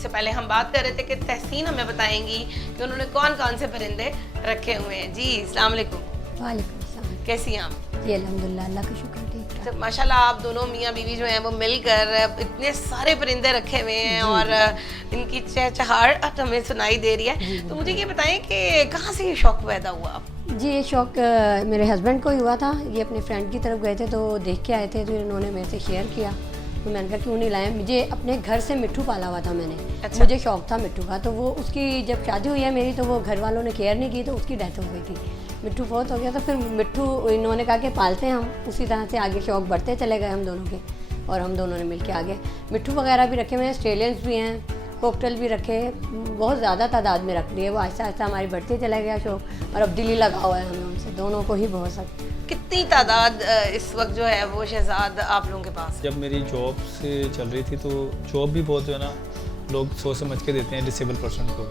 से पहले हम बात कर रहे थे कि तहसीन हमें बताएंगी कि उन्होंने कौन कौन से परिंदे रखे हुए हैं। जी अस्सलाम वालेकुम। वालेकुम सलाम। कैसी हैं आप? जी अल्हम्दुलिल्लाह, अल्लाह का शुक्र, ठीक ठाक। तो माशाल्लाह आप दोनों मियाँ बीवी जो हैं वो मिलकर इतने सारे परिंदे रखे हुए हैं और इनकी चहचहाहट हमें सुनाई दे रही है। तो मुझे ये बताएं कि कहाँ से ये शौक पैदा हुआ आप? जी ये शौक मेरे हस्बैंड को ही हुआ था। ये अपने फ्रेंड की तरफ गए थे तो देख के आए थे, तो इन्होंने मेरे से शेयर किया, तो मैंने कहा क्यों नहीं लाए। मुझे अपने घर से मिट्ठू पाला हुआ था मैंने। अच्छा। मुझे शौक था मिट्ठू का, तो वो उसकी जब शादी हुई है मेरी तो वो घर वालों ने केयर नहीं की तो उसकी डेथ हो गई थी। मिट्ठू बहुत हो गया तो फिर मिट्ठू इन्होंने कहा कि पालते हैं हम। उसी तरह से आगे शौक बढ़ते चले गए हम दोनों के, और हम दोनों ने मिल के आगे मिट्ठू वगैरह भी रखे हुए हैं, ऑस्ट्रेलियंस भी हैं, कोकटल भी रखे, बहुत ज़्यादा तादाद में रख लिए। वो आहिस्ता आहिस्ता हमारी बढ़ते चला गया शौक, और अब दिल्ली लगा हुआ है हमें उनसे दोनों को ही बहुत सख्त। कितनी तादाद इस वक्त जो है वो शहजाद आप लोगों के पास? जब मेरी जॉब से चल रही थी तो जॉब भी बहुत जो है ना लोग सोच समझ के देते हैं डिसेबल पर्सन को,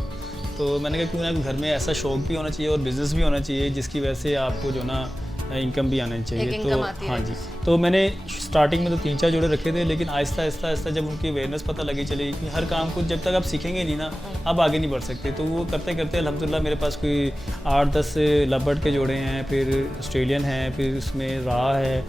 तो मैंने कहा क्यों ना घर में ऐसा शौक भी होना चाहिए और बिज़नेस भी होना चाहिए जिसकी वजह से आपको जो ना इनकम भी आना चाहिए। तो हाँ जी, तो मैंने स्टार्टिंग में तो 3-4 जोड़े रखे थे, लेकिन आहिस्ता आहिस्ता जब उनकी अवेयरनेस पता लगी चली कि हर काम को जब तक आप सीखेंगे नहीं ना आप आगे नहीं बढ़ सकते, तो वो करते करते अल्हम्दुलिल्लाह मेरे पास कोई 8-10 लबर्ड के जोड़े हैं, फिर ऑस्ट्रेलियन हैं, फिर उसमें रा है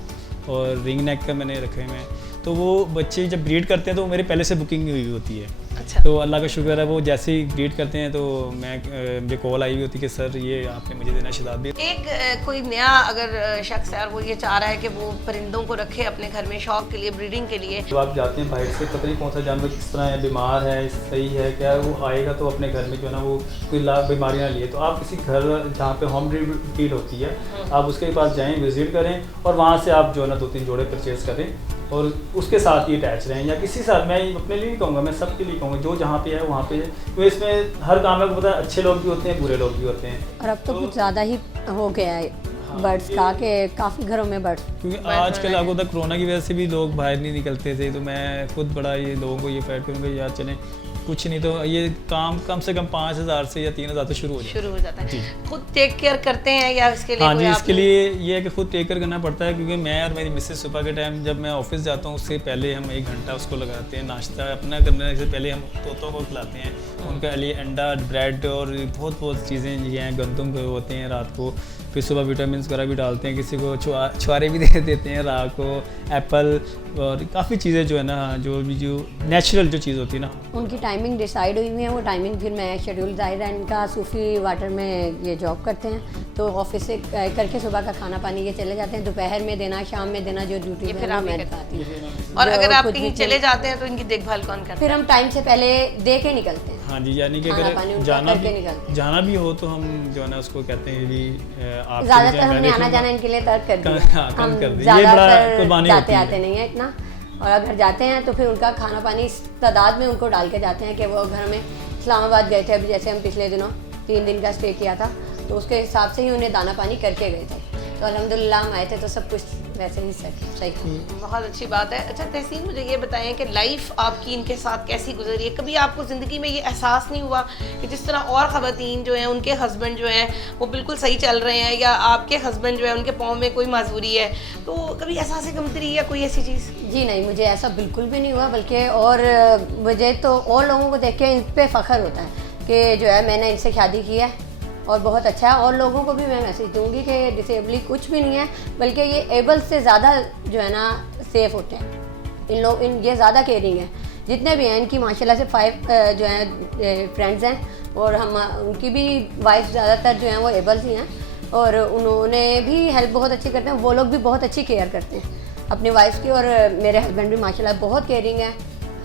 और रिंग नेक का मैंने रखे हुए हैं। तो वो बच्चे जब ब्रीड करते हैं तो मेरे पहले से बुकिंग हुई होती है। अच्छा। तो अल्लाह का शुक्र है वो जैसे ही ब्रीड करते हैं तो मुझे कॉल आई हुई होती कि सर ये आपने मुझे देना शहजाद भी। एक कोई नया अगर शख्स है और वो ये चाह रहा है कि वो परिंदों को रखे अपने घर में शौक के लिए, ब्रीडिंग के लिए, जब आप जाते हैं बाहर से पता नहीं कौन सा जानवर किस तरह है, बीमार है, सही है क्या, वो आएगा तो अपने घर में जो है ना वो कोई बीमारी ना लिए, तो आप किसी घर जहाँ पे होम ब्रीड होती है आप उसके पास जाएँ, विजिट करें और वहाँ से आप जो है ना 2-3 जोड़े परचेज़ करें और उसके साथ ही अटैच रहें, या किसी साथ, मैं अपने लिए नहीं कहूँगा, मैं सबके लिए कहूँगा जो जहाँ पे है वहाँ पे। तो इसमें हर काम में पता है अच्छे लोग भी होते हैं, बुरे लोग भी होते हैं, और अब तो कुछ ज़्यादा ही हो गया है बर्ड्स का, कि काफ़ी घरों में बर्ड्स, क्योंकि आजकल आपको तक कोरोना की वजह से भी लोग बाहर नहीं निकलते थे, तो मैं खुद बड़ा ये लोगों को ये फाइट करूँगा यार चलें कुछ नहीं तो ये काम कम से कम 5,000 से या 3,000 तो शुरू हो जाता है। खुद टेक केयर करते हैं या इसके लिए? हाँ जी, इसके लिए ये है कि खुद टेक केयर करना पड़ता है, क्योंकि मैं और मेरी मिसेस सुबह के टाइम जब मैं ऑफिस जाता हूँ उससे पहले हम 1 घंटा उसको लगाते हैं, नाश्ता अपना करने से पहले हम तोतों को खिलाते हैं, उनके लिए अंडा, ब्रेड और बहुत चीज़ें ये हैं, गंदम के होते हैं रात को, फिर सुबह विटामिन वगैरह भी डालते हैं, किसी को छुआरे भी दे देते हैं रात को, एप्पल और काफ़ी चीज़ें जो है ना जो नेचुरल जो चीज़ होती है ना। उनकी टाइमिंग डिसाइड हुई हुई है, वो टाइमिंग फिर मैं शेड्यूल ज़ाहिर है इनका सूफी वाटर में ये जॉब करते हैं, तो ऑफिस से करके सुबह का खाना पानी ये चले जाते हैं, दोपहर में देना, शाम में देना, जो ड्यूटी फिर मैं निभाती हूँ। और अगर आप कहीं चले जाते हैं तो इनकी देखभाल कौन करता है? फिर हम टाइम से पहले दे के निकलते हैं। हाँ जी, यानी कि अगर जाना भी हो तो हम जो है ना उसको कहते हैं भी आप ज़्यादातर हमने आना जाना इनके लिए तर्क कर दिया, हम ज़्यादातर जाते आते नहीं है इतना, और अगर जाते हैं तो फिर उनका खाना पानी इस तादाद में उनको डाल के जाते हैं कि वो घर में इस्लामाबाद गए थे अभी, जैसे हम पिछले दिनों 3 दिन का स्टे किया था, तो उसके हिसाब से ही उन्हें दाना पानी करके गए थे, तो अल्हम्दुलिल्लाह हम आए थे तो सब कुछ वैसे ही सही था। बहुत अच्छी बात है। अच्छा तहसीन, मुझे ये बताएं कि लाइफ आपकी इनके साथ कैसी गुजरी है? कभी आपको ज़िंदगी में ये एहसास नहीं हुआ कि जिस तरह और ख़वातीन जो हैं उनके हस्बैंड जो हैं वो बिल्कुल सही चल रहे हैं, या आपके हस्बैंड जो है उनके पाँव में कोई माजूरी है, तो कभी एहसास कमतरी या कोई ऐसी चीज़? जी नहीं, मुझे ऐसा बिल्कुल भी नहीं हुआ, बल्कि और मुझे तो और लोगों को देख के इन पर फ़ख्र होता है कि जो है मैंने इनसे शादी की है और बहुत अच्छा है, और लोगों को भी मैं मैसेज दूंगी कि डिसेबली कुछ भी नहीं है, बल्कि ये एबल से ज़्यादा जो है ना सेफ़ होते हैं इन ये ज़्यादा केयरिंग है, जितने भी हैं इनकी माशाल्लाह से 5 जो हैं फ्रेंड्स हैं, और हम उनकी भी वाइफ ज़्यादातर जो हैं वो एबल्स ही हैं, और उन्होंने भी हेल्प बहुत अच्छी करते हैं, वो लोग भी बहुत अच्छी केयर करते हैं अपनी वाइफ की, और मेरे हस्बैंड भी माशाल्लाह बहुत केयरिंग है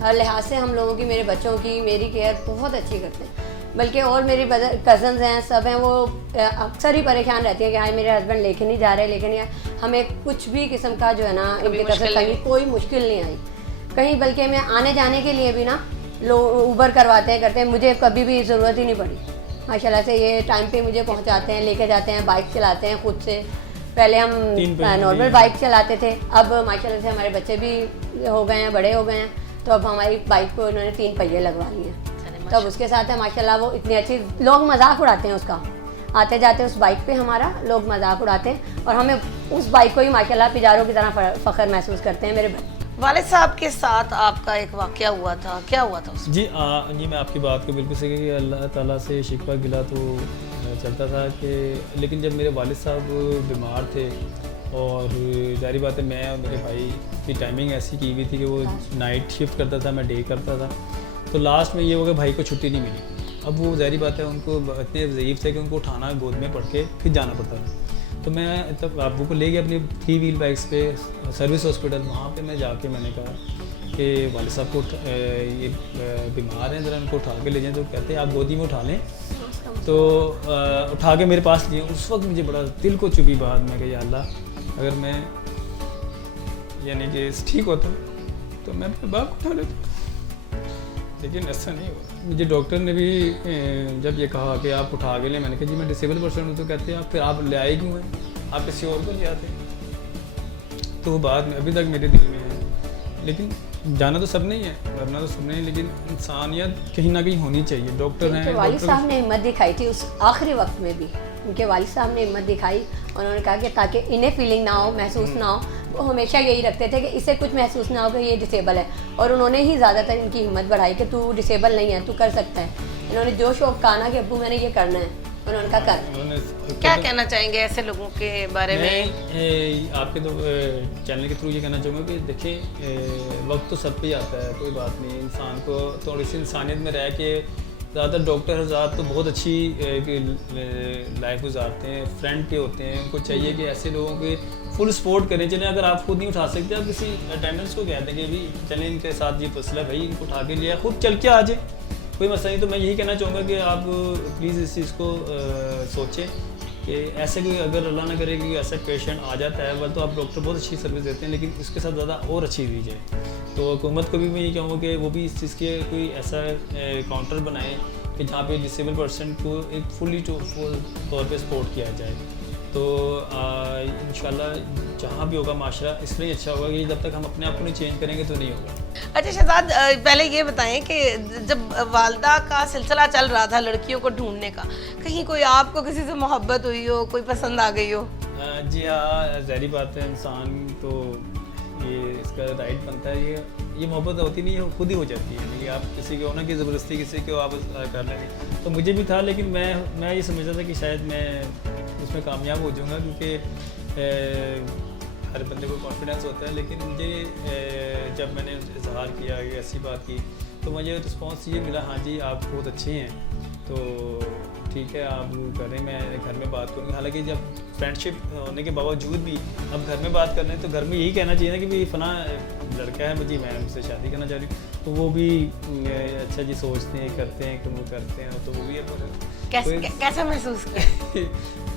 हर लिहाज से, हम लोगों की, मेरे बच्चों की, मेरी केयर बहुत अच्छी करते हैं, बल्कि और मेरी कज़न्स हैं सब हैं वो अक्सर ही परेशान रहती है कि हाँ मेरे हस्बैंड लेके नहीं जा रहे, लेकिन यार हमें कुछ भी किस्म का जो है ना इनके तरफ कोई मुश्किल नहीं आई कहीं, बल्कि मैं आने जाने के लिए भी ना लोग उबर करवाते हैं, मुझे कभी भी ज़रूरत ही नहीं पड़ी माशाल्लाह से, ये टाइम पे मुझे पहुंचाते हैं, लेके जाते हैं, बाइक चलाते हैं खुद से, पहले हम नॉर्मल बाइक चलाते थे, अब माशाल्लाह से हमारे बच्चे भी हो गए हैं, बड़े हो गए हैं, तो अब हमारी बाइक को उन्होंने 3 पहिए लगवा लिए हैं, तब उसके साथ है माशाल्लाह वो इतनी अच्छी, लोग मजाक उड़ाते हैं उसका, आते जाते उस बाइक पे हमारा लोग मजाक उड़ाते हैं, और हमें उस बाइक को ही माशाल्लाह पिजारों की तरह फ़ख्र महसूस करते हैं मेरे वालिद साहब के साथ आपका एक वाक़या हुआ था, क्या हुआ था उसमें? जी जी मैं आपकी बात को बिल्कुल सही कि अल्लाह ताला से शिकवा गिला तो चलता था कि, लेकिन जब मेरे वालिद साहब बीमार थे और ज़ाहिर बात है मैं और मेरे भाई की टाइमिंग ऐसी की हुई थी कि वो नाइट शिफ्ट करता था, मैं डे करता था, तो लास्ट में ये हो गया भाई को छुट्टी नहीं मिली। अब वो ज़ाहिर बात है उनको इतने ज़ईफ़ थे कि उनको उठाना गोद में पड़ के फिर जाना पड़ता था। तो मैं तब अबू को ले गया अपनी 3 व्हील बाइक्स पे सर्विस हॉस्पिटल, वहाँ पे मैं जाके मैंने कहा कि वालिद साहब को ये बीमार हैं, ज़रा उनको उठा के ले जाएं। तो कहते हैं आप गोदी में उठा लें, तो उठा के मेरे पास लिए। उस वक्त मुझे बड़ा दिल को चुभी बात, मैं कहा या अल्लाह अगर मैं यानी कि ठीक होता तो मैं अपने बाप को उठा लेता, लेकिन ऐसा नहीं हुआ। मुझे डॉक्टर ने भी जब ये कहा कि आप उठा के लें, मैंने कहा जी मैं डिसेबल पर्सन हूँ। तो कहते हैं आप फिर आप ले आए क्यों हैं, आप किसी और को ले आते। तो वो बात में अभी तक मेरे दिल में है। लेकिन जाना तो सब नहीं है, मरना तो सब नहीं, लेकिन इंसानियत कहीं ना कहीं होनी चाहिए। डॉक्टर हैं, वालिद साहब ने हिम्मत दिखाई थी उस आखिरी वक्त में भी, उनके वालिद साहब ने हिम्मत दिखाई। उन्होंने कहा कि ताकि इन्हें फीलिंग ना हो, महसूस ना हो, वो हमेशा यही रखते थे कि इसे कुछ महसूस ना हो कि ये डिसेबल है। और उन्होंने ही ज़्यादातर इनकी हिम्मत बढ़ाई कि तू डिसेबल नहीं है, तू कर सकता है। इन्होंने जो शौक कहा ना कि अब्बू मैंने ये करना है, उन्होंने कहा कर। क्या कहना चाहेंगे ऐसे लोगों के बारे में? आपके तो चैनल के थ्रू ये कहना चाहूँगा कि देखिए वक्त तो सब पे ही आता है, कोई बात नहीं। इंसान को थोड़ी सी इंसानियत में रह के, ज़्यादातर डॉक्टर हज़रात तो बहुत अच्छी लाइफ गुजारते हैं, फ्रेंड के होते हैं, उनको चाहिए कि ऐसे लोगों के फुल सपोर्ट करें। चलें अगर आप खुद नहीं उठा सकते, आप किसी अटेंडेंस को कह दें कि भाई चलें इनके साथ ये मसला भाई इनको उठा के लिया, खुद चल के आ जाए, कोई मसला नहीं। तो मैं यही कहना चाहूँगा कि आप प्लीज़ इस चीज़ को सोचें कि ऐसे कोई अगर अल्लाह ना करे कि ऐसा पेशेंट आ जाता है, वह तो आप डॉक्टर बहुत अच्छी सर्विस देते हैं, लेकिन उसके साथ ज़्यादा और अच्छी दी जाए। तो हुकूमत को भी मैं ये कहूँगा कि वो भी इस चीज़ के कोई ऐसा काउंटर बनाए कि जहाँ पे डिसेबल पर्सन को एक फुल तौर पे सपोर्ट किया जाए। तो इंशाल्लाह जहाँ भी होगा माशरा इसलिए अच्छा होगा कि जब तक हम अपने आप को नहीं चेंज करेंगे तो नहीं होगा। अच्छा शहजाद, पहले ये बताएं कि जब वालदा का सिलसिला चल रहा था लड़कियों को ढूंढने का, कहीं कोई आपको किसी से मोहब्बत हुई हो, कोई पसंद आ गई हो? जी हाँ, ज़ाहिर बात है, इंसान तो ये इसका राइट बनता है, ये मोहब्बत होती नहीं है, खुद ही हो जाती है। नहीं आप किसी को ना कि ज़बरदस्ती किसी को आप कर लें। तो मुझे भी था, लेकिन मैं ये समझता था कि शायद मैं उसमें कामयाब हो जाऊँगा, क्योंकि हर बंदे को कॉन्फिडेंस होता है। लेकिन मुझे जब मैंने इजहार किया कि ऐसी बात की, तो मुझे रिस्पॉन्स ये मिला, हाँ जी आप बहुत अच्छे हैं, तो ठीक है आप करें, मैं घर में बात करूँगी। हालांकि जब फ्रेंडशिप होने के बावजूद भी अब घर में बात करना है, तो घर में यही कहना चाहिए ना कि भाई फला लड़का है मुझे, मैं उनसे शादी करना चाह रही हूँ। तो वो भी अच्छा जी सोचते हैं, करते हैं कि वो करते हैं, तो वो भी कैसा महसूस किया?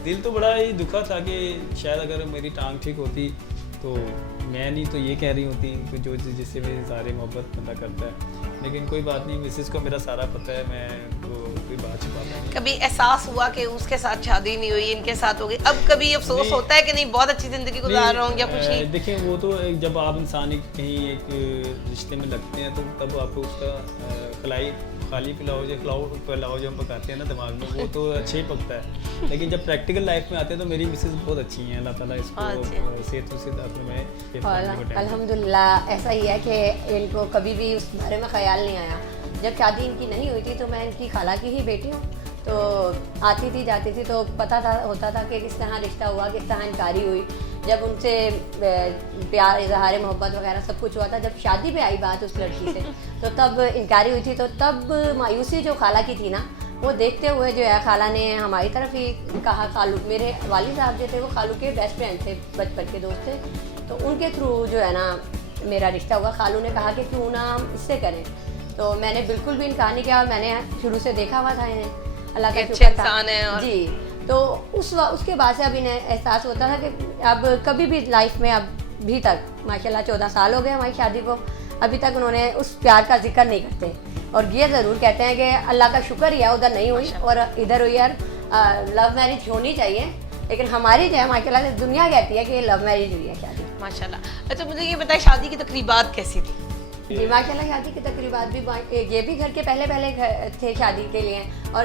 दिल तो बड़ा ही दुखा था कि शायद अगर मेरी टांग ठीक होती तो मैं नहीं तो ये कह रही होती कि जो जिससे मेरी सारे मोहब्बत बंदा करता है। लेकिन कोई बात नहीं, मिसेस को मेरा सारा पता है, मैं तो कोई बात छुपाता नहीं। कभी एहसास हुआ कि उसके साथ शादी नहीं हुई, इनके साथ हो गई, अब कभी अफसोस होता है कि नहीं बहुत अच्छी ज़िंदगी गुजार रहा हूँ या कुछ नहीं? देखिए वो तो जब आप इंसान कहीं एक रिश्ते में लगते हैं, तो तब आपको उसका खाली पिलाओ जो हम पकाते हैं ना दिमाग में, वो तो अच्छे ही पकता है। लेकिन जब प्रैक्टिकल लाइफ में आते हैं तो मेरी मिसेस बहुत अच्छी हैं, अल्लाह ताला इसको सेहत में अल्हम्दुलिल्लाह। ऐसा ही है कि इनको कभी भी उस बारे में ख्याल नहीं आया। जब शादी इनकी नहीं हुई थी तो मैं इनकी खाला की ही बेटी हूँ, तो आती थी जाती थी, तो पता होता था कि किस तरह रिश्ता हुआ, किस तरह इनकारी हुई। जब उनसे प्यार इजहार मोहब्बत वगैरह सब कुछ हुआ था, जब शादी पे आई बात उस लड़की से तो तब इनकारी हुई थी। तो तब मायूसी जो खाला की थी ना, वो देखते हुए जो है खाला ने हमारी तरफ ही कहा। खालू मेरे वालिद साहब जो थे वो खालू के बेस्ट फ्रेंड थे, बचपन के दोस्त थे, तो उनके थ्रू जो है ना मेरा रिश्ता हुआ। खालू ने कहा कि क्यों ना हम इससे करें, तो मैंने बिल्कुल भी इनकार नहीं किया। मैंने शुरू से देखा हुआ था इन्हें, अल्लाह का शुक्र था जी। तो उसके बाद से अब इन्हें एहसास होता था कि अब कभी भी लाइफ में अभी तक माशाल्लाह 14 साल हो गए हमारी शादी को, अभी तक उन्होंने उस प्यार का जिक्र नहीं करते। और ये ज़रूर कहते हैं कि अल्लाह का शुक्र ही है उधर नहीं हुई और इधर हुई। यार लव मैरिज होनी चाहिए, लेकिन हमारी जो है माशाल्लाह दुनिया कहती है कि लव मैरिज हुई है शादी माशाल्लाह। अच्छा मुझे ये बताएं शादी की तकरीबात कैसी थी? जी माशाल्लाह शादी की तकरीबात भी ये भी घर के पहले थे शादी के लिए, और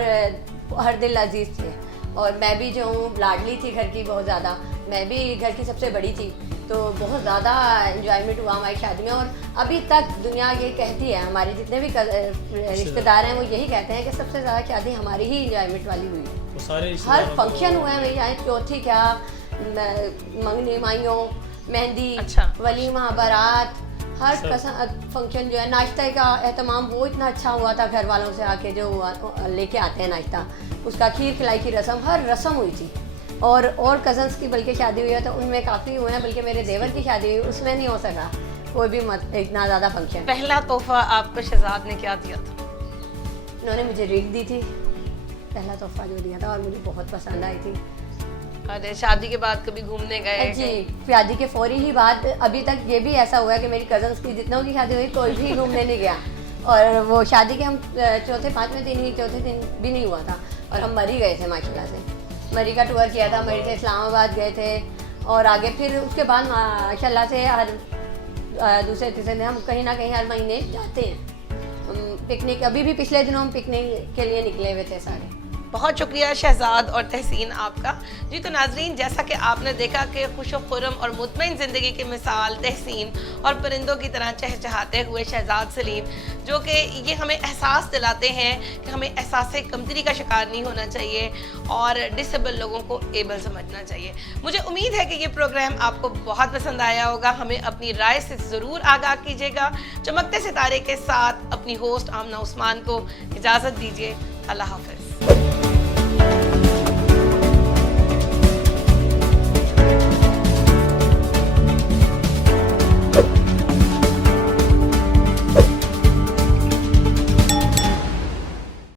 हर दिल अजीज़ थे। और मैं भी जो हूँ लाडली थी घर की बहुत ज़्यादा, मैं भी घर की सबसे बड़ी थी, तो बहुत ज़्यादा इन्जॉयमेंट हुआ हमारी शादी में। और अभी तक दुनिया ये कहती है, हमारे जितने भी रिश्तेदार हैं वो यही कहते हैं कि सबसे ज़्यादा शादी हमारी ही इन्जॉयमेंट वाली हुई है। तो सारे हर रिश्तेदारों को- फंक्शन हुआ है मेरे यहाँ, चौथी क्या, मंगनी माइयों, मेहंदी, अच्छा। वलीमा, बारात, हर सब। फंक्शन जो है, नाश्ते का एहतमाम वो इतना अच्छा हुआ था, घर वालों से आके जो लेके आते हैं नाश्ता, उसका खीर खिलाई की रस्म, हर रस्म हुई थी। और कज़न्स की बल्कि शादी हुई है तो उनमें काफ़ी हुए हैं, बल्कि मेरे देवर की शादी हुई उसमें नहीं हो सका कोई भी इतना ज़्यादा फंक्शन। पहला तोहफा आपको शहजाद ने क्या दिया था? उन्होंने मुझे रिंग दी थी, पहला तोहफा जो दिया था, और मुझे बहुत पसंद आई थी। अरे शादी के बाद कभी घूमने गए? जी, शादी के फौरी ही बाद अभी तक ये भी ऐसा हुआ है कि मेरी कज़न्स की जितनों की शादी हुई कोई भी घूमने नहीं गया, और वो शादी के हम चौथे पाँचवें दिन भी नहीं हुआ था, और हम मरी गए थे माशाल्लाह से। मरी का टूर किया था, मरी से इस्लामाबाद गए थे, और आगे फिर उसके बाद माशाल्लाह से हर दूसरे तीसरे दिन हम कहीं ना कहीं हर महीने जाते हैं पिकनिक। अभी भी पिछले दिनों हम पिकनिक के लिए निकले हुए थे सारे। बहुत शुक्रिया शहजाद और तहसीन आपका। जी तो नाजरीन, जैसा कि आपने देखा कि खुश खुर्रम और मुतमईन ज़िंदगी की मिसाल तहसीन और परिंदों की तरह चहचहाते हुए शहजाद सलीम, जो कि ये हमें एहसास दिलाते हैं कि हमें एहसास कमतरी का शिकार नहीं होना चाहिए और डिसेबल लोगों को एबल समझना चाहिए। मुझे उम्मीद है कि ये प्रोग्राम आपको बहुत पसंद आया होगा। हमें अपनी राय से ज़रूर आगाह कीजिएगा। चमकते सितारे के साथ अपनी होस्ट आमना उस्मान को इजाज़त दीजिए। अल्लाह हाफ़िज़।